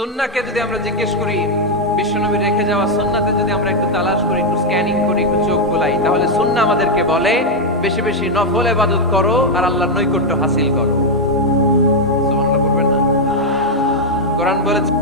সুন্নাহকে যদি আমরা জিজ্ঞেস করি, বিশ্বনবীর রেখে যাওয়া সুন্নাতে যদি আমরা একটু তালাশ করি, একটু স্ক্যানিং করি, একটু চোখ বুলাই, তাহলে সুন্নাহ আমাদেরকে বলে বেশি বেশি নফল ইবাদত করো আর আল্লাহর নৈকট্য হাসিল করো। সুবহানাল্লাহ বলবেন না? কোরআন বলেছে